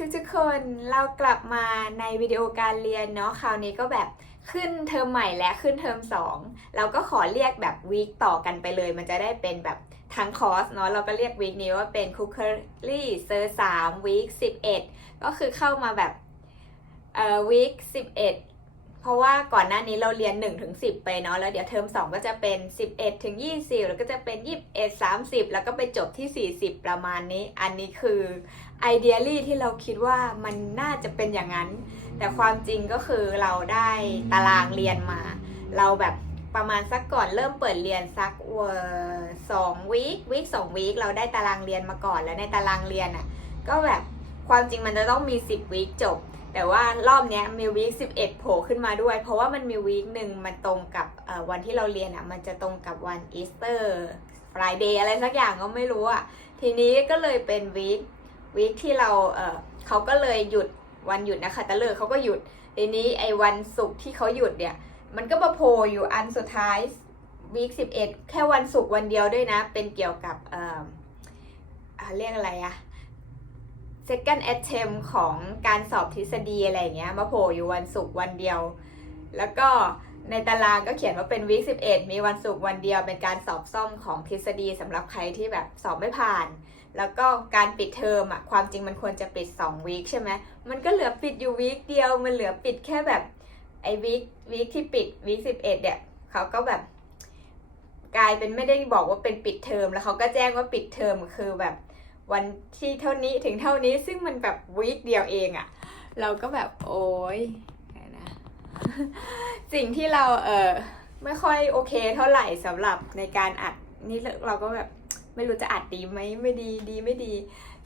ทุกๆคนเรากลับมาในวิดีโอการเรียนเนาะคราวนี้ก็แบบขึ้นเทอมใหม่และขึ้นเทอม2 เราก็ขอเรียกแบบวีคต่อกันไปเลย มันจะได้เป็นแบบทั้งคอร์สเนาะเราก็เรียกวีคนี้ว่าเป็น Cookery เซอร์3วีค11ก็คือเข้ามาแบบเอ่อวีค11เพราะว่าก่อนหน้านี้เราเรียน1ถึง10ไปเนาะแล้วเดี๋ยวเทอม2 ก็จะเป็น 11ถึง20 แล้วก็จะเป็น 21 30 แล้วก็ไปจบที่ 40 ประมาณนี้ อันนี้คือ ไอเดียลี่ที่เราคิดว่ามันน่าจะเป็นอย่างนั้น แต่ความจริงก็คือเราได้ตารางเรียนมา เราแบบประมาณสักก่อนเริ่มเปิดเรียนสักวสองวีควีคสองวีคเราได้ตารางเรียนมาก่อนแล้วในตารางเรียนอะก็แบบความจริงมันจะต้องมี 10วีคจบ แต่ว่ารอบนี้มีวีค11โผล่ขึ้นมาด้วย เพราะว่ามันมีวีคหนึ่งมันตรงกับวันที่เราเรียนอะมันจะตรงกับวันอีสเตอร์ฟรายเดย์อะไรสักอย่างก็ไม่รู้อะทีนี้ก็เลยเป็นวีค วีคที่เราเเขาก็เลยหยุดวันหยุดนะคะต่เลิกเขาก็หยุดทีนี้ไอ้วันศุกร์ที่เขาหยุดเนี่ย มันก็มาโผล่อยู่อันสุดท้ายวีค11แค่วันศุกร์วันเดียวด้วยนะ เป็นเกี่ยวกับเเรียกอะไรอะ second attempt ของการสอบทฤษฎีอะไรเงี้ยมาโผล่อยู่วันศุกร์วันเดียว แล้วก็ในตารางก็เขียนว่าเป็นวีค11มีวันศุกร์วันเดียวเป็นการสอบซ่อมของทฤษฎีสำหรับใครที่แบบสอบไม่ผ่าน แล้วก็การปิดเทอมอะความจริงมันควรจะปิด2วีคใช่ไหมมันก็เหลือปิดอยู่วีคเดียว มันเหลือปิดแค่แบบไอ้วีควีคที่ปิดวีค11เนี่ยเขาก็แบบ กลายเป็นไม่ได้บอกว่าเป็นปิดเทอมแล้วเขาก็แจ้งว่าปิดเทอมคือแบบวันที่เท่านี้ถึงเท่านี้ซึ่งมันแบบวีคเดียวเองอะเราก็แบบโอ๊ยนะสิ่งที่เราเออไม่ค่อยโอเคเท่าไหร่สำหรับในการอัดนี่เราก็แบบ ไม่รู้จะอัดดีไหมไม่ดีดีไม่ดี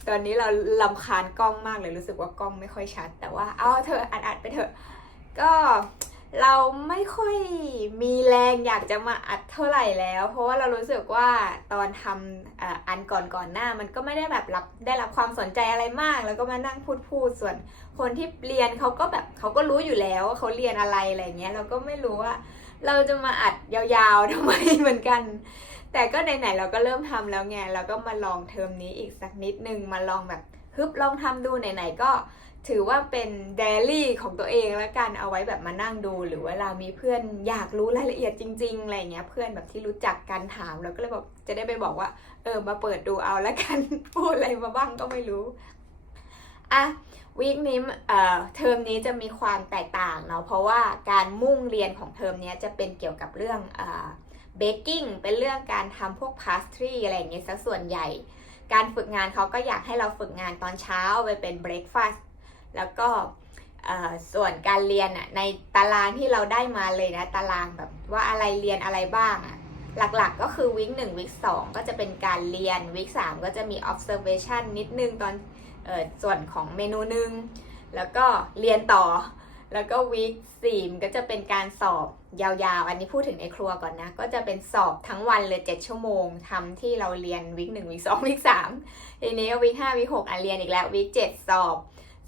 ตอนนี้เราลำคาญกล้องมากเลยรู้สึกว่ากล้องไม่ค่อยชัด แต่ว่าเอาเถออัดอัดไปเถอะ ก็เราไม่ค่อยมีแรงอยากจะมาอัดเท่าไหร่แล้ว เพราะว่าเรารู้สึกว่าตอนทำอะอันก่อนก่อนหน้า มันก็ไม่ได้แบบรับได้รับความสนใจอะไรมาก แล้วก็มานั่งพูดพูดส่วน คนที่เรียนเขาก็แบบเขาก็รู้อยู่แล้วว่าเขาเรียนอะไรอะไรเงี้ยเราก็ไม่รู้ว่า เราจะมาอัดยาวๆทำไมเหมือนกัน แต่ก็ไหนๆเราก็เริ่มทำแล้วไงเราก็มาลองเทอมนี้อีกสักนิดนึงมาลองแบบฮึบลองทำดูไหนๆก็ถือว่าเป็นเดลี่ของตัวเองแล้วกันเอาไว้แบบมานั่งดู หรือเวลามีเพื่อนอยากรู้รายละเอียดจริงๆอะไรเงี้ยเพื่อนแบบที่รู้จักกันถามเราก็เลยแบบจะได้ไปบอกว่า เออมาเปิดดูเอาแล้วกันพูดอะไรมาบ้างก็ไม่รู้อะวีคนี้เอ่อเทอมนี้จะมีความแตกต่างเนาะเพราะว่าการมุ่งเรียนของเทอมนี้จะเป็นเกี่ยวกับเรื่องเอ่อ เบกกิ้งเป็นเรื่องการทำพวกพาสทรีอะไรอย่างเงี้ยซะส่วนใหญ่ การฝึกงานเขาก็อยากให้เราฝึกงานตอนเช้าไปเป็นเบรคฟาสต์แล้วก็ส่วนการเรียนอะในตารางที่เราได้มาเลยนะตารางแบบว่าอะไรเรียนอะไรบ้างอะหลักๆก็คือวิคหนึ่งวิคสองก็จะเป็นการเรียนวิคสามก็จะมี observation นิดนึงตอนออส่วนของเมนูหนึ่งแล้วก็เรียนต่อ แล้วก็วิคสี่ก็จะเป็นการสอบยาวๆ อันนี้พูดถึงในครัวก่อนนะ ก็จะเป็นสอบทั้งวันเลย7ชั่วโมงทำที่เราเรียนวิคหนึ่งวิคสองวิคสามทีนี้วิคห้าวิคหกอะเรียนอีกแล้ววิคเจ็ดสอบ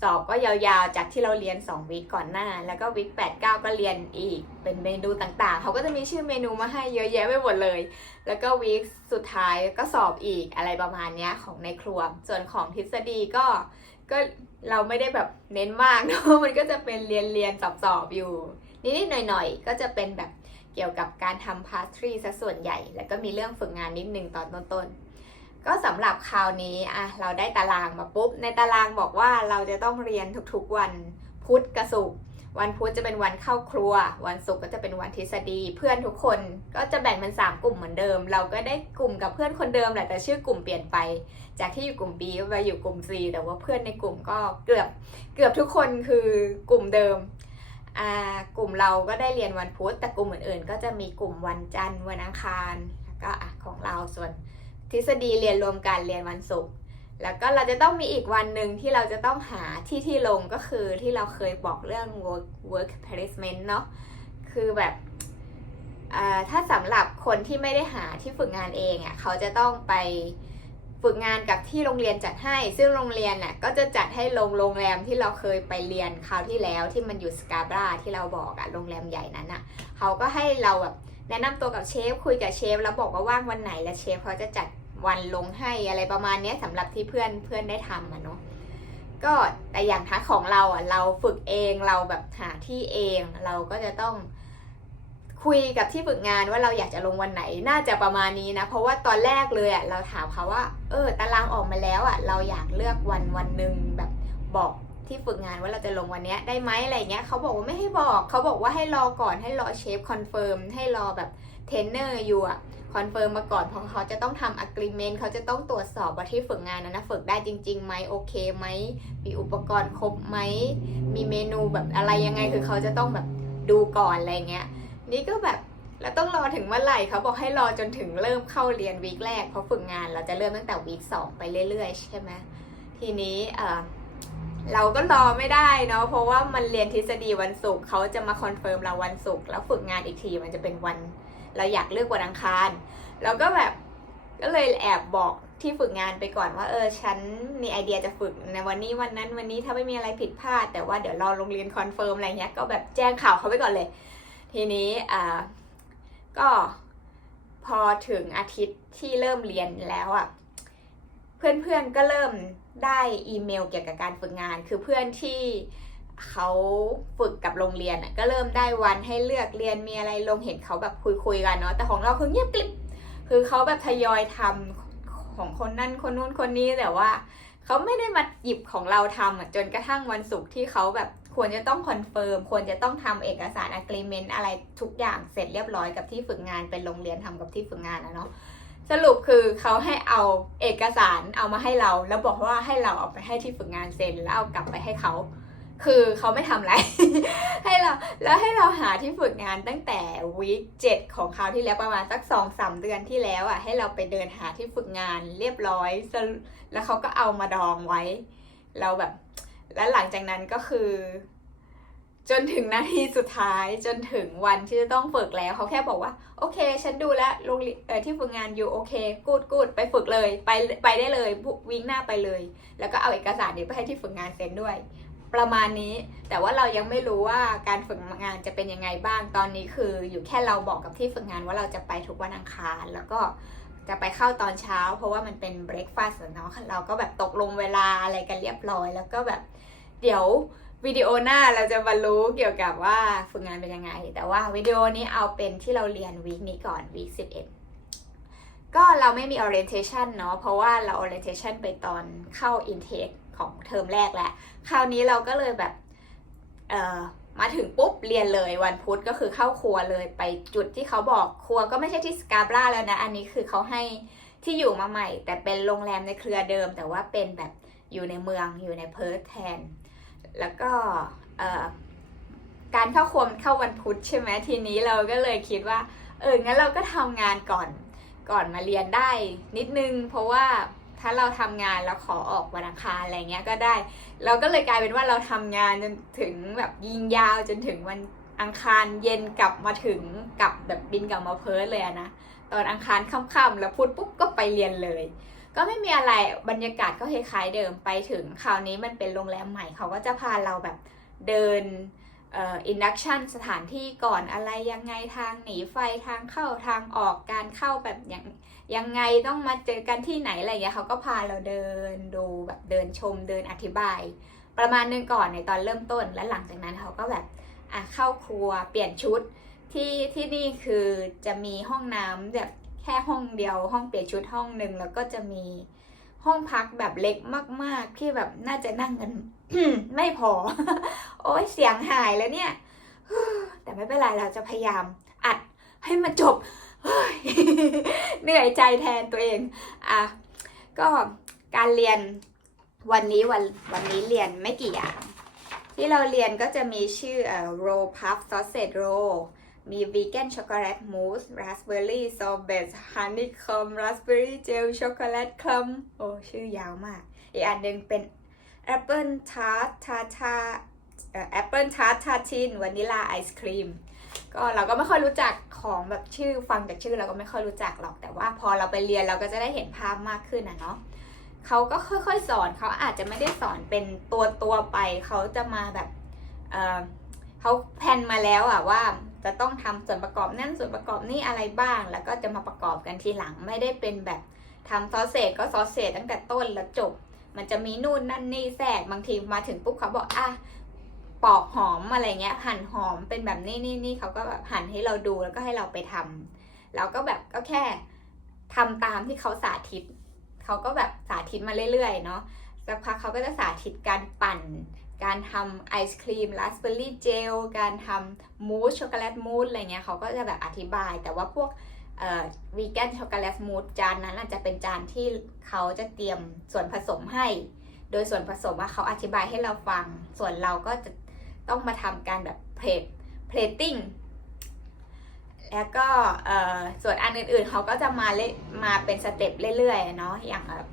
สอบก็ยาวๆ จากที่เราเรียน2วีคก่อนหน้า แล้วก็วีค8 9ก็เรียนอีก เป็นเมนูต่างๆ เขาก็จะมีชื่อเมนูมาให้เยอะแยะไปหมดเลย แล้วก็วีคสุดท้ายก็สอบอีกอะไรประมาณนี้ของในครัว ส่วนของทฤษฎีก็ก็ เราไม่ได้แบบเน้นมากเนอะมันก็จะเป็นเรียนเรียนสอบสอบอยู่ นิดๆหน่อยๆ ก็จะเป็นแบบเกี่ยวกับการทำพาสทรีซะส่วนใหญ่ แล้วก็มีเรื่องฝึกงานนิดนึงตอนต้นๆ ก็สำหรับคราวนี้อะเราได้ตารางมาปุ๊บ ในตารางบอกว่าเราจะต้องเรียนทุกๆวันพุธกับศุกร์ วันพุธจะเป็นวันเข้าครัว วันศุกร์ก็จะเป็นวันทฤษฎี เพื่อนทุกคนก็จะแบ่งเป็น 3 กลุ่มเหมือนเดิม เราก็ได้กลุ่มกับเพื่อนคนเดิมแหละแต่ชื่อกลุ่มเปลี่ยนไป จากที่อยู่กลุ่ม B ไปอยู่กลุ่ม C แต่ว่าเพื่อนในกลุ่มก็เกือบเกือบทุกคนคือกลุ่มเดิมอ่ากลุ่มเราก็ได้เรียนวันพุธแต่กลุ่มอื่นๆ ก็จะมีกลุ่มวันจันทร์วันอังคารแล้วก็อะของเราส่วนทฤษฎีเรียนรวมกันเรียนวันศุกร์ แล้วก็เราจะต้องมีอีกวันหนึ่งที่เราจะต้องหาที่ที่ลงก็คือที่เราเคยบอกเรื่อง work work placement เนาะคือแบบถ้าสำหรับคนที่ไม่ได้หาที่ฝึกงานเองอะเขาจะต้องไปฝึกงานกับที่โรงเรียนจัดให้ ซึ่งโรงเรียนน่ะก็จะจัดให้ลงโรงแรมที่เราเคยไปเรียนคราวที่แล้วที่มันอยู่สกาบราที่เราบอกอะโรงแรมใหญ่นั้นอะเขาก็ให้เราแบบแนะนำตัวกับเชฟคุยกับเชฟแล้วบอกว่าว่างวันไหนแล้วเชฟเขาจะจัด วันลงให้อะไรประมาณนี้สำหรับที่เพื่อนเพื่อนได้ทำอะเนาะก็แต่อย่างทักของเราอะเราฝึกเองเราแบบหาที่เองเราก็จะต้องคุยกับที่ฝึกงานว่าเราอยากจะลงวันไหนน่าจะประมาณนี้นะ เพราะว่าตอนแรกเลยอะเราถามเขาว่า เออตารางออกมาแล้วอะเราอยากเลือกวันวันหนึ่งแบบบอกที่ฝึกงานว่าเราจะลงวันเนี้ยได้ไหมอะไรเงี้ยเขาบอกว่าไม่ให้บอกเขาบอกว่าให้รอก่อนให้รอเชฟคอนเฟิร์มให้รอแบบเทรนเนอร์อยู่อะ คอนเฟิร์มมาก่อนเพราะเขาจะต้องทำอะกริเมนต์เขาจะต้องตรวจสอบว่าที่ฝึกงานนั้นนะฝึกได้จริงๆไหมโอเคไหมมีอุปกรณ์ครบไหมมีเมนูแบบอะไรยังไงคือเขาจะต้องแบบดูก่อนอะไรเงี้ยนี่ก็แบบแล้วต้องรอถึงเมื่อไหร่เขาบอกให้รอจนถึงเริ่มเข้าเรียนวีคแรกเพราะฝึกงานเราจะเริ่มตั้งแต่วีคสองไปเรื่อยๆ ใช่ไหมทีนี้เออเราก็รอไม่ได้เนาะเพราะว่ามันเรียนทฤษฎีวันศุกร์เขาจะมาคอนเฟิร์มเราวันศุกร์แล้วฝึกงานอีกทีมันจะเป็นวัน เราอยากเลือกวันอังคารเราก็แบบก็เลยแอบบอกที่ฝึกงานไปก่อนว่าเออฉันมีไอเดียจะฝึกในวันนี้วันนั้นวันนี้ถ้าไม่มีอะไรผิดพลาด แต่ว่าเดี๋ยวรอโรงเรียนคอนเฟิร์มอะไรเงี้ยก็แบบแจ้งข่าวเขาไปก่อนเลย ทีนี้อ่าก็พอถึงอาทิตย์ที่เริ่มเรียนแล้วอะเพื่อนๆก็เริ่มได้อีเมลเกี่ยวกับการฝึกงาน คือเพื่อนที่ เขาฝึกกับโรงเรียนอะก็เริ่มได้วันให้เลือกเรียนมีอะไรลงเห็นเขาแบบคุยๆกันเนาะแต่ของเราคือเงียบกริบคือเขาแบบทยอยทำของคนนั่นคนนู้นคนนี้แต่ว่าเขาไม่ได้มาหยิบของเราทำจนกระทั่งวันศุกร์ที่เขาแบบควรจะต้องคอนเฟิร์มควรจะต้องทำเอกสารอะกริเมนต์อะไรทุกอย่างเสร็จเรียบร้อยกับที่ฝึกงานเป็นโรงเรียนทำกับที่ฝึกงานนะเนาะสรุปคือเขาให้เอาเอกสารเอามาให้เรา แล้วบอกว่าให้เราเอาไปให้ที่ฝึกงานเซ็นแล้วเอากลับไปให้เขา คือเขาไม่ทำอะไร ให้เราแล้วให้เราหาที่ฝึกงานตั้งแต่วีคเจ็ดของคราวที่แล้วประมาณสักสองสามเดือนที่แล้วอะให้เราไปเดินหาที่ฝึกงานเรียบร้อย แล้วเขาก็เอามาดองไว้ เราแบบ แล้วหลังจากนั้นก็คือ จนถึงนาทีสุดท้ายจนถึงวันที่จะต้องฝึกแล้วเขาแค่บอกว่า โอเค ฉันดูแลวโรงที่ฝึกงานอยู่โอเค กูดกูดไปฝึกเลย ไปไปได้เลยวิ่งหน้าไปเลย แล้วก็เอาเอกสารนี้ไปให้ที่ฝึกงานเซ็นด้วย ประมาณนี้ แต่ว่าเรายังไม่รู้ว่าการฝึกงานจะเป็นยังไงบ้างตอนนี้คือ อยู่แค่เราบอกกับที่ฝึกงานว่าเราจะไปทุกวันอังคาร แล้วก็จะไปเข้าตอนเช้า เพราะว่ามันเป็นเบรกฟาสต์เนาะเราก็แบบตกลงเวลาอะไรกันเรียบร้อย แล้วก็แบบเดี๋ยววิดีโอหน้าเราจะมารู้เกี่ยวกับว่าฝึกงานเป็นยังไง แต่ว่าวิดีโอนี้เอาเป็นที่เราเรียนวีคนี้ก่อนวีค11ก็เราไม่มี orientation เนาะเพราะว่าเรา orientation ไปตอนเข้า intake ของเทอมแรกแหละคราวนี้เราก็เลยแบบเออมาถึงปุ๊บเรียนเลยวันพุธก็คือเข้าครัวเลยไปจุดที่เขาบอกครัวก็ไม่ใช่ที่สกาบราแล้วนะ อันนี้คือเขาให้ที่อยู่มาใหม่ แต่เป็นโรงแรมในเครือเดิม แต่ว่าเป็นแบบอยู่ในเมืองอยู่ในเพิร์ธแทน แล้วก็เออการเข้าครัวเข้าวันพุธใช่ไหมทีนี้เราก็เลยคิดว่า เอองั้นเราก็ทำงานก่อนก่อนมาเรียนได้นิดนึง เพราะว่า ถ้าเราทำงานแล้วขอออกวันอังคารอะไรเงี้ยก็ได้ เราก็เลยกลายเป็นว่าเราทำงานจนถึงแบบยิงยาวจนถึงวันอังคารเย็นกลับมาถึงกลับแบบบินกลับมาเพิร์ทเลยนะตอนอังคารค่ำๆแล้วพูดปุ๊บก็ไปเรียนเลย ก็ไม่มีอะไรบรรยากาศก็คล้ายๆเดิมไปถึงคราวนี้มันเป็นโรงแรมใหม่เขาก็จะพาเราแบบเดินอินดักชันสถานที่ก่อนอะไรยังไงทางหนีไฟทางเข้าทางออกการเข้าแบบอย่าง ยังไงต้องมาเจอกันที่ไหนอะไรอย่างเงี้ยเขาก็พาเราเดินดูแบบเดินชมเดินอธิบาย ประมาณนึงก่อนในตอนเริ่มต้นและหลังจากนั้นเขาก็แบบอะเข้าครัวเปลี่ยนชุดที่ที่นี่คือจะมีห้องน้ำแบบแค่ห้องเดียว ห้องเปลี่ยนชุดห้องหนึ่งแล้วก็จะมีห้องพักแบบเล็กมาก ๆ ที่แบบน่าจะนั่งกันไม่พอ โอ้ยเสียงหายแล้วเนี่ยแต่ไม่เป็นไรเราจะพยายามอัดให้มันจบ เหนื่อยใจแทนตัวเองอะก็การเรียนวันนี้วันวันนี้เรียนไม่กี่อย่าง ที่เราเรียนก็จะมีชื่อเอ่อโรพัฟซอสเซจโรมีวีแกนช็อกโกแลตมูสราสเบอร์รี่ซอเบสฮันนี่คอมราสเบอร์รี่เจลช็อกโกแลตคลัมโอ้ชื่อยาวมาก อีกอันหนึ่งเป็นแอปเปิลทาร์ตทาทาแอปเปิลทาร์ตทาทินวานิลาไอศครีม ก็เราก็ไม่ค่อยรู้จักของแบบชื่อฟังจากชื่อเราก็ไม่ค่อยรู้จักหรอกแต่ว่าพอเราไปเรียนเราก็จะได้เห็นภาพมากขึ้นนะเนาะเขาก็ค่อยๆสอนเขาอาจจะไม่ได้สอนเป็นตัวตัวๆไปเขาจะมาแบบเเขาแพนมาแล้วอะว่าจะต้องทำส่วนประกอบนั่นส่วนประกอบนี่อะไรบ้าง แล้วก็จะมาประกอบกันทีหลังไม่ได้เป็นแบบทำซอสเศษก็ซอสเศษตั้งแต่ต้นแล้วจบ มันจะมีนู่นนั่นนี่แทรกบางทีมาถึงปุ๊บเขาบอกอะ ปอกหอมอะไรเงี้ยหั่นหอมเป็นแบบนี้นี่นี่เขาก็แบบหั่นให้เราดูแล้วก็ให้เราไปทำแล้วก็แบบก็แค่ทำตามที่เขาสาธิตเขาก็แบบสาธิตมาเรื่อยๆเนาะสักพักเขาก็จะสาธิตการปั่น การทำไอศครีมราสเบอร์รี่เจลการทำมูสช็อกโกแลตมูสอะไรเงี้ยเขาก็จะแบบอธิบาย แต่ว่าพวกวีแกนช็อกโกแลตมูสจานนั้นอาจจะเป็นจานที่เขาจะเตรียมส่วนผสมให้ โดยส่วนผสมว่าเขาอธิบายให้เราฟัง ส่วนเราก็จะ ต้องมาทำการแบบเพลทเพลตติ้งแล้วก็ส่วนอันอื่นๆเขาก็จะมาเลมาเป็นสเต็ปเรื่อยๆเนาะอย่างแบบ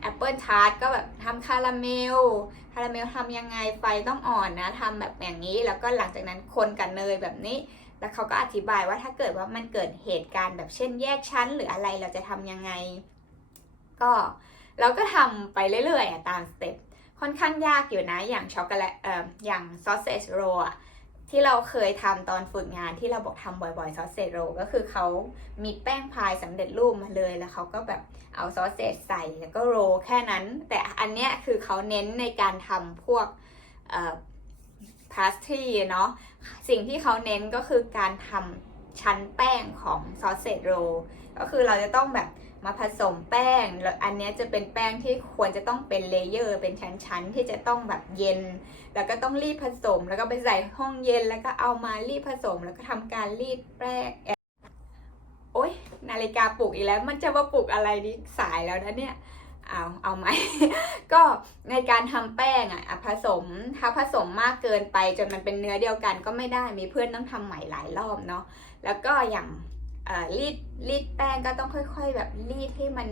แอปเปิลทาร์ตก็แบบทำคาราเมลคาราเมลทำยังไงไฟต้องอ่อนนะทำแบบอย่างนี้ แล้วก็หลังจากนั้นคนกับเนยแบบนี้ แล้วเขาก็อธิบายว่าถ้าเกิดว่ามันเกิดเหตุการณ์แบบเช่นแยกชั้น หรืออะไรเราจะทำยังไง ก็เราก็ทำไปเรื่อยๆตามสเต็ป ค่อนข้างยากอยู่นะ อย่างช็อกโกแลตเอ่ออย่างซอสเซจโรอะที่เราเคยทำตอนฝึกงานที่เราบอกทำบ่อยๆซอสเซจโรก็คือเขามีแป้งพายสำเร็จรูปมาเลยแล้วเขาก็แบบเอาซอสเซจใส่แล้วก็โรแค่นั้น แต่อันเนี้ยคือเขาเน้นในการทำพวกเอ่อพาสทรีเนาะสิ่งที่เขาเน้นก็คือการทำชั้นแป้งของซอสเซจโรก็คือเราจะต้องแบบ มาผสมแป้งแล้วอันนี้จะเป็นแป้งที่ควรจะต้องเป็นเลเยอร์ เป็นชั้นๆ ที่จะต้องแบบเย็น แล้วก็ต้องรีดผสม แล้วก็ไปใส่ห้องเย็น แล้วก็เอามารีดผสม แล้วก็ทำการรีดแป้งโอ๊ยนาฬิกาปลุกอีกแล้ว มันจะมาปลุกอะไรนี่สายแล้วนะเนี่ยเอาเอาไหม ก็ในการทำแป้งอะผสมถ้าผสมมากเกินไปจนมันเป็นเนื้อเดียวกันก็ไม่ได้มีเพื่อนต้องทำใหม่หลายรอบเนาะแล้วก็อย่าง รีดรีดแป้งก็ต้องค่อยๆ แบบรีดให้มัน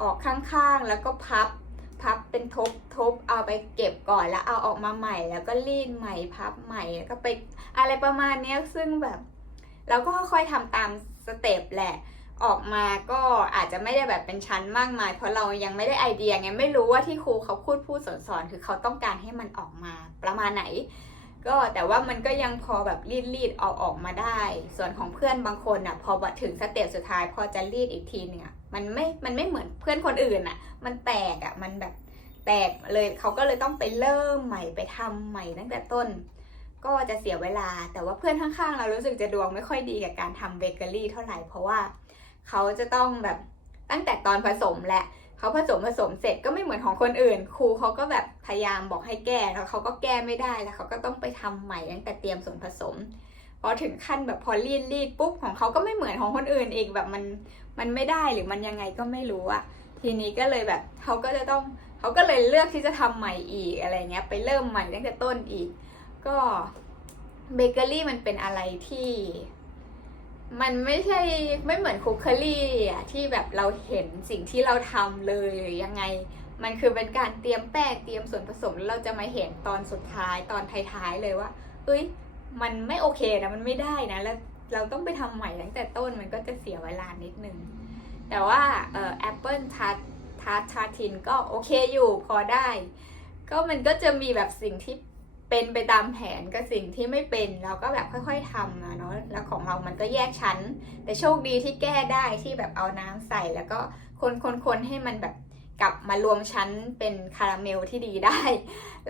ออกข้างๆ แล้วก็พับ พับเป็นทบทบเอาไปเก็บก่อนแล้วเอาออกมาใหม่ แล้วก็รีดใหม่พับใหม่แล้วก็ไปอะไรประมาณนี้ซึ่งแบบ เราก็ค่อยๆทำตามสเต็ปแหละออกมาก็อาจจะไม่ได้แบบเป็นชั้นมากมาย เพราะเรายังไม่ได้ไอเดียไงไม่รู้ว่าที่ครูเขาพูดพูดสอนสอนคือเขาต้องการให้มันออกมาประมาณไหน ก็แต่ว่ามันก็ยังพอแบบรีดรีดเอาออกมาได้ ส่วนของเพื่อนบางคนอะ พอถึงสเต็ปสุดท้าย พอจะรีดอีกทีเนี่ยมันไม่ มันไม่เหมือนเพื่อนคนอื่นอะ มันแตกอะ มันแบบแตกเลยเขาก็เลยต้องไปเริ่มใหม่ไปทำใหม่ตั้งแต่ต้น ก็จะเสียเวลา แต่ว่าเพื่อนข้างๆ เรารู้สึกจะดวงไม่ค่อยดีกับการทำเบเกอรี่เท่าไหร่ เพราะว่าเขาจะต้องแบบตั้งแต่ตอนผสมแหละ เขาผสมผสมเสร็จก็ไม่เหมือนของคนอื่น ครูเขาก็แบบพยายามบอกให้แก้แล้วเขาก็แก้ไม่ได้แล้วเขาก็ต้องไปทำใหม่ตั้งแต่เตรียมส่วนผสมพอถึงขั้นแบบพอรีดรีดปุ๊บของเขาก็ไม่เหมือนของคนอื่นอีกแบบมันมันไม่ได้หรือมันยังไงก็ไม่รู้อะทีนี้ก็เลยแบบเขาก็จะต้องเขาก็เลยเลือกที่จะทำใหม่อีกอะไรเงี้ยไปเริ่มใหม่ตั้งแต่ต้นอีก ก็เบเกอรี่มันเป็นอะไรที่ มันไม่ใช่ไม่เหมือนคุกเคอรี่อะที่แบบเราเห็นสิ่งที่เราทำเลยหรือยังไง มันคือเป็นการเตรียมแป้งเตรียมส่วนผสมแล้วเราจะมาเห็นตอนสุดท้ายตอนท้ายๆเลยว่า เอ้ย มันไม่โอเคนะมันไม่ได้นะแล้วเราต้องไปทำใหม่ตั้งแต่ต้นมันก็จะเสียเวลานิดนึง แต่ว่าเอ่อแอปเปิลทาร์ทาร์ทาทินก็โอเคอยู่พอได้ ก็มันก็จะมีแบบสิ่งที่ เป็นไปตามแผนกับสิ่งที่ไม่เป็นเราก็แบบค่อยๆทำนะเนาะแล้วของเรามันก็แยกชั้น แต่โชคดีที่แก้ได้ที่แบบเอาน้ำใส่แล้วก็คนๆๆให้มันแบบกลับมารวมชั้นเป็นคาราเมลที่ดีได้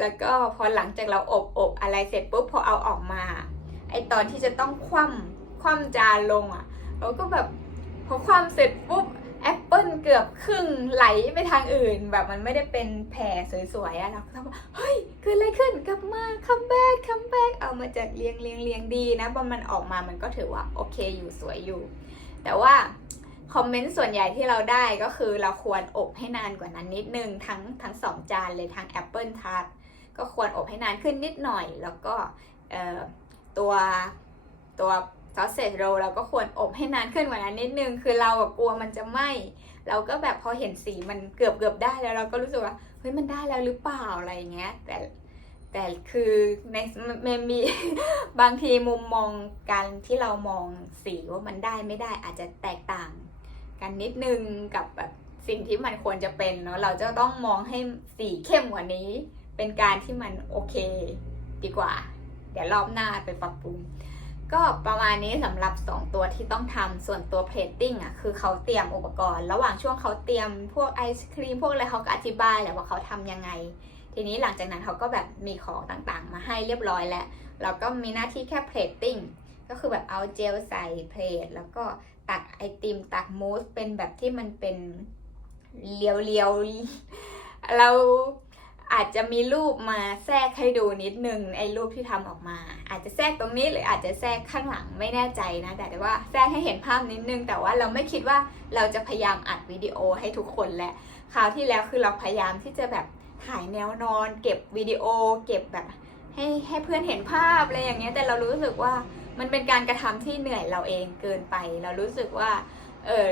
แล้วก็พอหลังจากเราอบอบอะไรเสร็จปุ๊บพอเอาออกมาไอตอนที่จะต้องคว่ำคว่ำจานลงอะ่ะเราก็แบบพอคว่ำเสร็จปุ๊บ แอปเปิลเกือบครึ่งไหลไปทางอื่น แบบมันไม่ได้เป็นแผ่สวยๆอะเราก็ต้องบอกเฮ้ยเกิดอะไรขึ้นกลับมาคัมแบ็กคัมแบ็กเอามาจัดเรียงเรียงเรียงดีนะพอมันออกมามันก็ถือว่าโอเคอยู่สวยอยู่ แต่ว่าคอมเมนต์ส่วนใหญ่ที่เราได้ก็คือเราควรอบให้นานกว่านั้นนิดนึงทั้งทั้งสองจานเลยทั้งแอปเปิลทาร์ตก็ควรอบให้นานขึ้นนิดหน่อย แล้วก็ตัวตัว ซอสเซจโรเราก็ควรอบให้นานขึ้นกว่านั้นนิดนึง คือเราอะกลัวมันจะไหม้เราก็แบบพอเห็นสีมันเกือบเกือบได้แล้วเราก็รู้สึกว่าเฮ้ยมันได้แล้วหรือเปล่าอะไรเงี้ย แต่แต่คือในมันมีบางทีมุมมองการที่เรามองสีว่ามันได้ไม่ได้อาจจะแตกต่างกันนิดนึงกับแบบสิ่งที่มันควรจะเป็นเนาะเราจะต้องมองให้สีเข้มกว่านี้ เป็นการที่มันโอเค ดีกว่า เดี๋ยวรอบหน้าไปปรับปรุง ก็ประมาณนี้สำหรับ 2 ตัวที่ต้องทำส่วนตัวเพลตติ้งอะคือเขาเตรียมอุปกรณ์ ระหว่างช่วงเขาเตรียมพวกไอศครีมพวกอะไรเขาก็อธิบายแหละว่าเขาทำยังไง ทีนี้หลังจากนั้นเขาก็แบบมีของต่างๆ มาให้เรียบร้อยแล้วเราก็มีหน้าที่แค่เพลตติ้งก็คือแบบเอาเจลใส่เพลทแล้วก็ตักไอติมตักมูสเป็นแบบที่มันเป็นเลียวๆเรา อาจจะมีรูปมาแทรกให้ดูนิดนึงไอ้รูปที่ทำออกมา อาจจะแทรกตรงนี้หรืออาจจะแทรกข้างหลังไม่แน่ใจนะ แต่ว่าแทรกให้เห็นภาพนิดนึง แต่ว่าเราไม่คิดว่าเราจะพยายามอัดวิดีโอให้ทุกคนแหละคราวที่แล้วคือเราพยายามที่จะแบบถ่ายแนวนอน เก็บวิดีโอ เก็บแบบให้ให้เพื่อนเห็นภาพอะไรอย่างเงี้ยแต่เรารู้สึกว่ามันเป็นการกระทำที่เหนื่อยเราเองเกินไป เรารู้สึกว่าเออ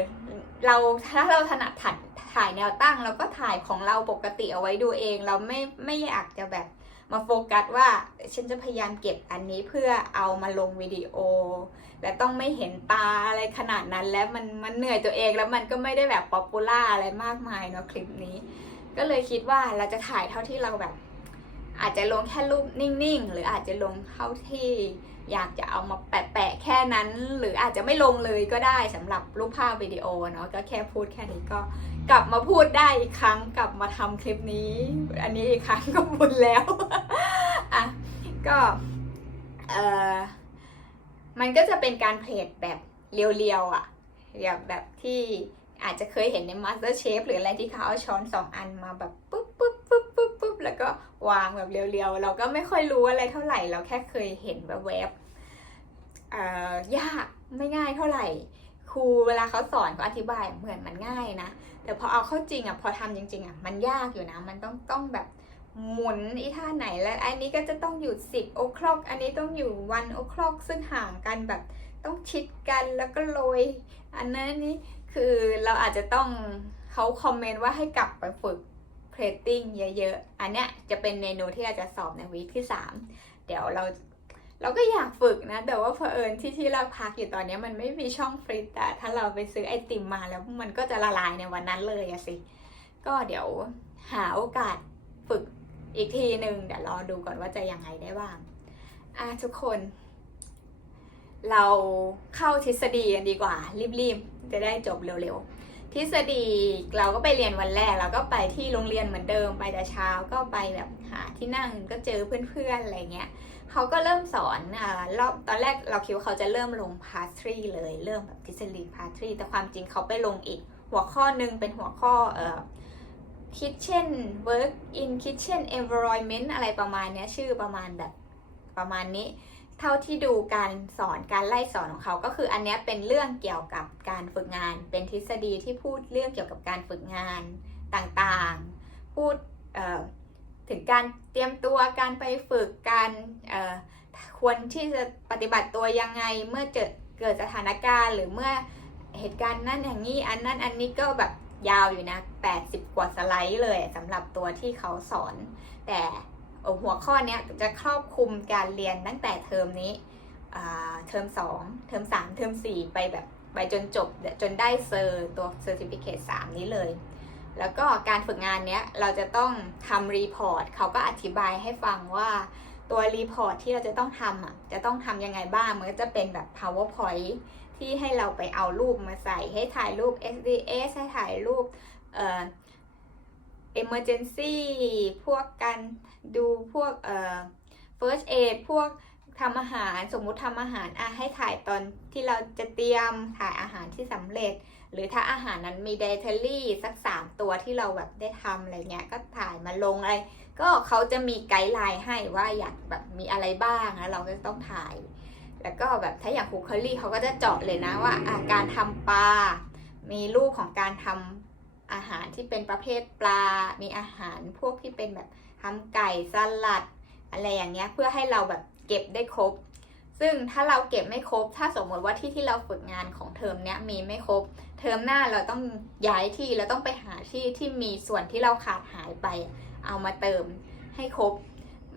เราถ้าเราถนัดถ่าย ถ่ายแนวตั้งเราก็ถ่ายของเราปกติเอาไว้ดูเอง เราไม่ไม่อยากจะแบบมาโฟกัสว่าฉันจะพยายามเก็บอันนี้เพื่อเอามาลงวิดีโอ และต้องไม่เห็นตาอะไรขนาดนั้นแล้วมันมันเหนื่อยตัวเองแล้วมันก็ไม่ได้แบบป๊อปปูล่าอะไรมากมายเนาะคลิปนี้ ก็เลยคิดว่าเราจะถ่ายเท่าที่เราแบบ อาจจะลงแค่รูปนิ่งๆ หรืออาจจะลงเท่าที่อยากจะเอามาแปะๆแค่นั้น หรืออาจจะไม่ลงเลยก็ได้สำหรับรูปภาพวิดีโอเนาะก็แค่พูดแค่นี้ก็ กลับมาพูดได้อีกครั้งกลับมาทำคลิปนี้ อันนี้อีกครั้งก็บุญแล้วอะก็เออมันก็จะเป็นการเพลทแบบเรียวๆอะแบบแบบที่อาจจะเคยเห็นใน Master Chef หรืออะไรที่เขาเอาช้อนสองอันมาแบบปุ๊บปุ๊บปุ๊บปุ๊บปุ๊บแล้วก็วางแบบเรียวๆ เราก็ไม่ค่อยรู้อะไรเท่าไหร่เราแค่เคยเห็นแบบแวบเอ่อยากไม่ง่ายเท่าไหร่ ครูเวลาเขาสอนเขาอธิบายเหมือนมันง่ายนะ แต่พอเอาเข้าจริงอะพอทำจริง ๆอะมันยากอยู่นะ มันต้องต้องแบบหมุนอีท่าไหนแล้วอันนี้ก็จะต้องอยู่สิบโอคลอกอันนี้ต้องอยู่วันโอคลอกซึ่งห่างกันแบบต้องชิดกันแล้วก็โรยอันนั้นนี่คือเราอาจจะต้องเขาคอมเมนต์ว่าให้กลับไปฝึกเพลตติ้งเยอะๆ อันเนี้ยจะเป็นเมนูที่เราจะสอบในวีคที่ 3 เดี๋ยวเรา เราก็อยากฝึกนะ แต่ว่าเผอิญที่ที่เราพักอยู่ตอนนี้มันไม่มีช่องฟรีซแต่ถ้าเราไปซื้อไอติมมาแล้วมันก็จะละลายในวันนั้นเลยอะสิ ก็เดี๋ยวหาโอกาสฝึกอีกทีหนึ่งเดี๋ยวรอดูก่อนว่าจะยังไงได้บ้างอะทุกคน เราเข้าทฤษฎีกันดีกว่า รีบๆ จะได้จบเร็วๆ ทฤษฎีเราก็ไปเรียนวันแรกเราก็ไปที่โรงเรียนเหมือนเดิมไปแต่เช้าก็ไปแบบหาที่นั่งก็เจอเพื่อนๆอะไรเงี้ย เขาก็เริ่มสอนอ่ารอบตอนแรกเราคิดว่าเขาจะเริ่มลงพาสทรีเลย เริ่มแบบทฤษฎีพาสทรีแต่ความจริงเขาไปลงอีกหัวข้อหนึ่งเป็นหัวข้อเอ่อ kitchen work in kitchen environment อะไรประมาณนี้ชื่อประมาณแบบประมาณนี้ เท่าที่ดูการสอนการไล่สอนของเขาก็คืออันนี้เป็นเรื่องเกี่ยวกับการฝึกงาน เป็นทฤษฎีที่พูดเรื่องเกี่ยวกับการฝึกงานต่างๆ พูดเอ่อ ถึงการเตรียมตัวการไปฝึกการควรที่จะปฏิบัติตัวยังไงเมื่อเกิดเกิดสถานการณ์ หรือเมื่อเหตุการณ์นั้นอย่างนี้อันนั้นอันนี้ก็แบบยาวอยู่นะ 80 กว่าสไลด์เลยสำหรับตัวที่เขาสอน แต่หัวข้อเนี้ยจะครอบคลุมการเรียนตั้งแต่เทอมนี้เทอม 2 เทอม 3 เทอม 4 ไปแบบไปจนจบจนได้เซอร์ตัว Certificate 3นี้เลย แล้วก็การฝึกงานเนี้ยเราจะต้องทำรีพอร์ตเขาก็อธิบายให้ฟังว่าตัวรีพอร์ตที่เราจะต้องทำอะจะต้องทำยังไงบ้าง มันก็จะเป็นแบบ powerpoint ที่ให้เราไปเอารูปมาใส่ให้ถ่ายรูป SDS ให้ถ่ายรูปเอ่อ emergency พวกการดูพวกเอ่อ first aid พวกทำอาหารสมมุติทำอาหารอะให้ถ่ายตอนที่เราจะเตรียมถ่ายอาหารที่สำเร็จ หรือถ้าอาหารนั้นมี dietary สัก3ตัวที่เราแบบได้ทำอะไรเงี้ยก็ถ่ายมาลงอะไร ก็เขาจะมีไกด์ไลน์ให้ว่าอยากแบบมีอะไรบ้างแล้วเราก็ต้องถ่าย แล้วก็แบบถ้าอย่างคุกเคอรี่เขาก็จะเจาะเลยนะว่าอะการทำปลา มีรูปของการทำอาหารที่เป็นประเภทปลา มีอาหารพวกที่เป็นแบบทำไก่สลัด อะไรอย่างเงี้ยเพื่อให้เราแบบเก็บได้ครบ ซึ่งถ้าเราเก็บไม่ครบ ถ้าสมมติว่าที่ที่เราฝึกงานของเทอมเนี้ยมีไม่ครบ เทอมหน้าเราต้องย้ายที่เราต้องไปหาที่ที่มีส่วนที่เราขาดหายไป เอามาเติมให้ครบ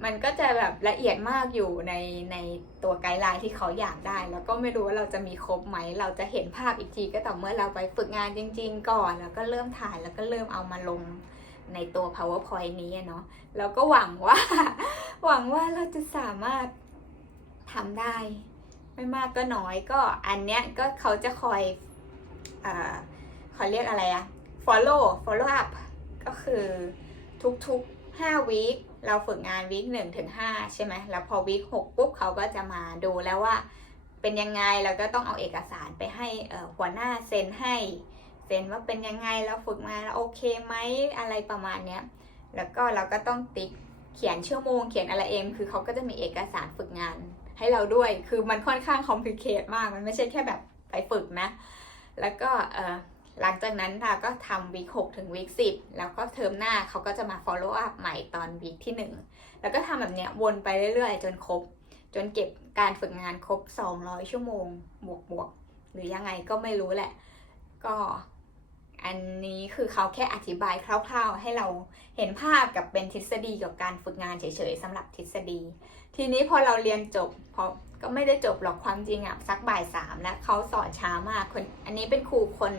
มันก็จะแบบละเอียดมากอยู่ในในตัวไกด์ไลน์ที่เขาอยากได้ แล้วก็ไม่รู้ว่าเราจะมีครบไหม เราจะเห็นภาพอีกทีก็ต่อเมื่อเราไปฝึกงานจริง ๆ ก่อน แล้วก็เริ่มถ่ายแล้วก็เริ่มเอามาลงในตัว powerpoint นี้เนาะ แล้วก็หวังว่า หวังว่าเราจะสามารถ ทำได้ ไม่มากก็น้อยก็อันเนี้ยก็เขาจะคอยอเขาเรียกอะไรอะ follow follow up ก็คือทุกๆ5วีคเราฝึกงานวีคหนึ่งถึงห้าใช่ไหมแล้วพอวีคหกปุ๊บเขาก็จะมาดูแล้วว่าเป็นยังไงเราก็ต้องเอาเอกสารไปให้หัวหน้าเซ็นให้เซ็นว่าเป็นยังไงเราฝึกมาแล้วโอเคไหมอะไรประมาณเนี้ยแล้วก็เราก็ต้องติ๊กเขียนชั่วโมงเขียนอะไรเอง คือเขาก็จะมีเอกสารฝึกงาน ให้เราด้วย คือมันค่อนข้างคอมพลีเคทมาก มันไม่ใช่แค่แบบไปฝึกนะ แล้วก็เออหลังจากนั้นค่ะก็ทำวีคหถึงวีคสิแล้วก็เทอมหน้าเขาก็จะมา follow up ใหม่ตอนวีคที่1แล้วก็ทำแบบเนี้ยวนไปเรื่อยๆ จนครบ จนเก็บการฝึกงานครบ 200 ชั่วโมง บวกบวกหรือยังไงก็ไม่รู้แหละ ก็อันนี้คือเขาแค่อธิบายคร่าว ๆ ให้เราเห็นภาพกับเป็นทฤษฎีกับการฝึกงานเฉยๆสำหรับทฤษฎี ทีนี้พอเราเรียนจบพอก็ไม่ได้จบหรอกความจริงอะสักบ่ายสามแล้วเขาสอนช้ามากคนอันนี้เป็นครูคน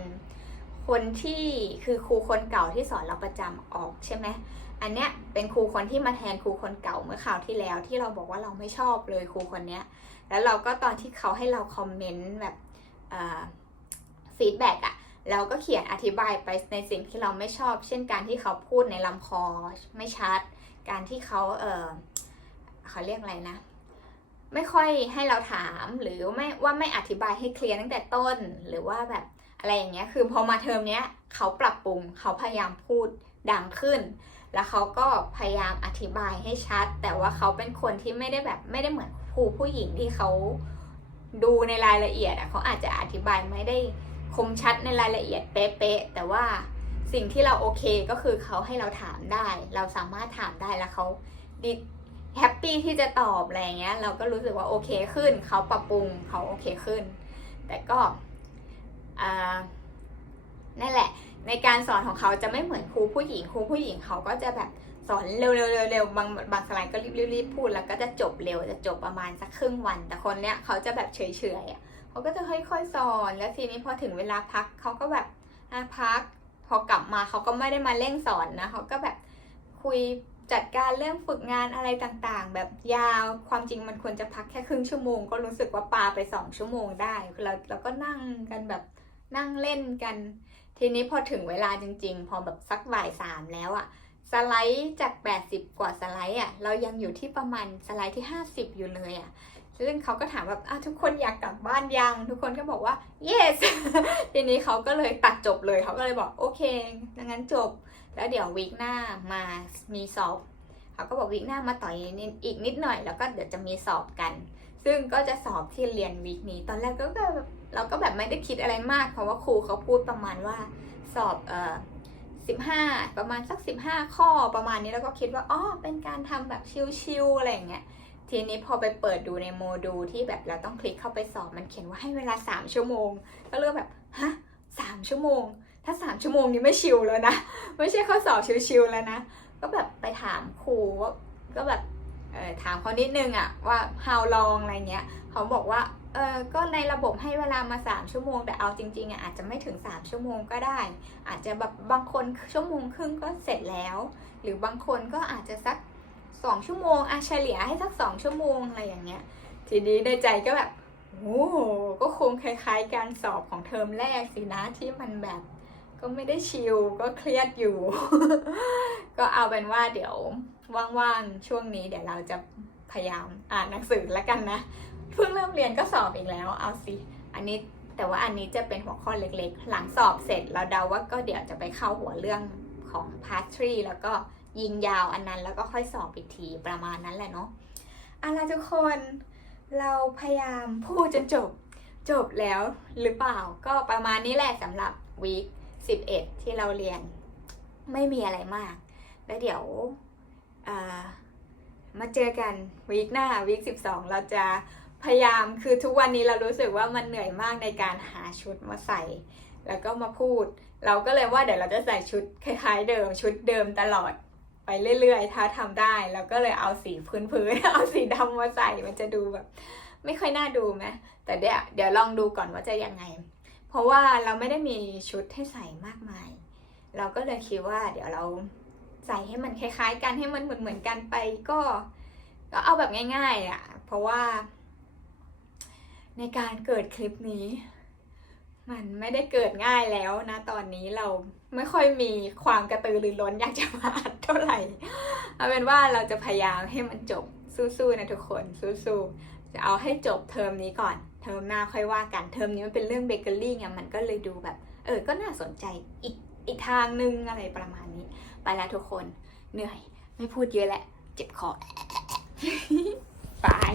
คนที่คือครูคนเก่าที่สอนเราประจำออกใช่ไหมอันเนี้ยเป็นครูคนที่มาแทนครูคนเก่าเมื่อคราวที่แล้ว ที่เราบอกว่าเราไม่ชอบเลยครูคนเนี้ย แล้วเราก็ตอนที่เขาให้เราคอมเมนต์แบบฟีดแบ็กอะเราก็เขียนอธิบายไปในสิ่งที่เราไม่ชอบ เช่นการที่เขาพูดในลำคอไม่ชัด การที่เขาเออ เขาเรียกอะไรนะ ไม่ค่อยให้เราถามหรือไม่ว่าไม่อธิบายให้เคลียร์ตั้งแต่ต้นหรือว่าแบบอะไรอย่างเงี้ย คือพอมาเทอมเนี้ยเขาปรับปรุงเขาพยายามพูดดังขึ้น แล้วเขาก็พยายามอธิบายให้ชัด แต่ว่าเขาเป็นคนที่ไม่ได้แบบไม่ได้เหมือนครูผู้หญิงที่เขาดูในรายละเอียดอะเขาอาจจะอธิบายไม่ได้คมชัดในรายละเอียดเป๊ะๆแต่ว่าสิ่งที่เราโอเคก็คือเขาให้เราถามได้ เราสามารถถามได้แล้วเขาดี แฮปปี้ที่จะตอบอะไรเงี้ย เราก็รู้สึกว่าโอเคขึ้น เขาปรับปรุงเขาโอเคขึ้น แต่ก็อ่านั่นแหละ ในการสอนของเขาจะไม่เหมือนครูผู้หญิงครูผู้หญิงเขาก็จะแบบสอนเร็วๆเร็วๆบางบางสไลด์ก็รีบๆพูดแล้วก็จะจบเร็วจะจบประมาณสักครึ่งวัน แต่คนเนี้ยเขาจะแบบเฉยๆอะเขาก็จะค่อยๆสอน แล้วทีนี้พอถึงเวลาพักเขาก็แบบอะพัก พอกลับมาเขาก็ไม่ได้มาเร่งสอนนะเขาก็แบบคุย จัดการเรื่องฝึกงานอะไรต่างๆ แบบยาวความจริงมันควรจะพักแค่ครึ่งชั่วโมง ก็รู้สึกว่าปาไปสองชั่วโมงได้เราเราก็นั่งกันแบบนั่งเล่นกัน ทีนี้พอถึงเวลาจริง ๆ พอแบบสักบ่ายสามแล้วอะสไลด์จาก 80 กว่าสไลด์อะเรายังอยู่ที่ประมาณสไลด์ที่ 50 อยู่เลยอะซึ่งเขาก็ถามแบบทุกคนอยากกลับบ้านยัง ทุกคนก็บอกว่า yes ทีนี้เขาก็เลยตัดจบเลยเขาก็เลยบอกโอเคดังนั้นจบ แล้วเดี๋ยววีคหน้ามามีสอบเขาก็บอกวีคหน้ามาต่อยอีกนิดหน่อย แล้วก็เดี๋ยวจะมีสอบกัน ซึ่งก็จะสอบที่เรียนวีคนี้ ตอนแรกก็แบบเราก็แบบไม่ได้คิดอะไรมาก เพราะว่าครูเขาพูดประมาณว่าสอบเอ่อสิบห้าประมาณสักสิบห้าข้อประมาณนี้แล้วก็คิดว่าอ๋อเป็นการทำแบบชิวๆอะไรอย่างเงี้ยทีนี้พอไปเปิดดูในโมดูลที่แบบเราต้องคลิกเข้าไปสอบมันเขียนว่าให้เวลาสามชั่วโมง ก็เริ่มแบบ ฮะสามชั่วโมง ถ้าสามชั่วโมงนี้ไม่ชิวแล้วนะ ไม่ใช่ข้อสอบชิวๆแล้วนะ ก็แบบไปถามครูว่าก็แบบเออถามเขานิดนึงอะว่า how long อะไรเงี้ยเขาบอกว่าเออก็ในระบบให้เวลามา 3 ชั่วโมง แต่เอาจริงๆอะอาจจะไม่ถึง 3 ชั่วโมงก็ได้ อาจจะแบบบางคนชั่วโมงครึ่งก็เสร็จแล้ว หรือบางคนก็อาจจะสัก 2 ชั่วโมงอะเฉลี่ยให้สัก 2 ชั่วโมงอะไรอย่างเงี้ย ทีนี้ในใจก็แบบโอ้ก็คงคล้ายๆ การสอบของเทอมแรกสินะที่มันแบบ ก็ไม่ได้ชิลก็เครียดอยู่ ก็เอาเป็นว่าเดี๋ยวว่างๆช่วงนี้ เดี๋ยวเราจะพยายามอ่านหนังสือแล้วกันนะ เพิ่งเริ่มเรียนก็สอบอีกแล้ว เอาสิ อันนี้แต่ว่าอันนี้จะเป็นหัวข้อเล็กๆ หลังสอบเสร็จเราเดาว่าก็เดี๋ยวจะไปเข้าหัวเรื่องของ part 3แล้วก็ยิงยาวอันนั้นแล้วก็ค่อยสอบอีกทีประมาณนั้นแหละเนาะเอาล่ะทุกคนเราพยายามพูดจนจบจบแล้วหรือเปล่าก็ประมาณนี้แหละสำหรับวีค 11 ที่เราเรียนไม่มีอะไรมาก แล้วเดี๋ยวมาเจอกันวีคหน้าวีค12 เราจะพยายามคือทุกวันนี้เรารู้สึกว่ามันเหนื่อยมากในการหาชุดมาใส่ แล้วก็มาพูด เราก็เลยว่าเดี๋ยวเราจะใส่ชุดคล้าย ๆ เดิมชุดเดิมตลอดไปเรื่อยๆ ถ้าทำได้แล้วก็เลยเอาสีพื้นๆเอาสีดำมาใส่มันจะดูแบบ ไม่ค่อยน่าดูไหมแต่เดี๋ยวเดี๋ยวลองดูก่อนว่าจะยังไง เพราะว่าเราไม่ได้มีชุดให้ใส่มากมาย เราก็เลยคิดว่า เดี๋ยวเราใส่ให้มันคล้ายๆ กันให้มันเหมือนๆกันไปก็ ก็เอาแบบง่าย ๆ อะ เพราะว่า ในการเกิดคลิปนี้ มันไม่ได้เกิดง่ายแล้วนะ ตอนนี้เราไม่ค่อยมีความกระตือรือร้นอยากจะมาอัดเท่าไหร่เอาเป็นว่าเราจะพยายามให้มันจบสู้ๆนะทุกคนสู้ๆ จะเอาให้จบเทอมนี้ก่อน เทอมหน้าค่อยว่ากัน เทอมนี้มันเป็นเรื่องเบเกอรี่ไง มันก็เลยดูแบบ เออ ก็น่าสนใจอีกอีกทางนึงอะไรประมาณนี้ ไปแล้วทุกคน เหนื่อย ไม่พูดเยอะแหละ เจ็บคอ บาย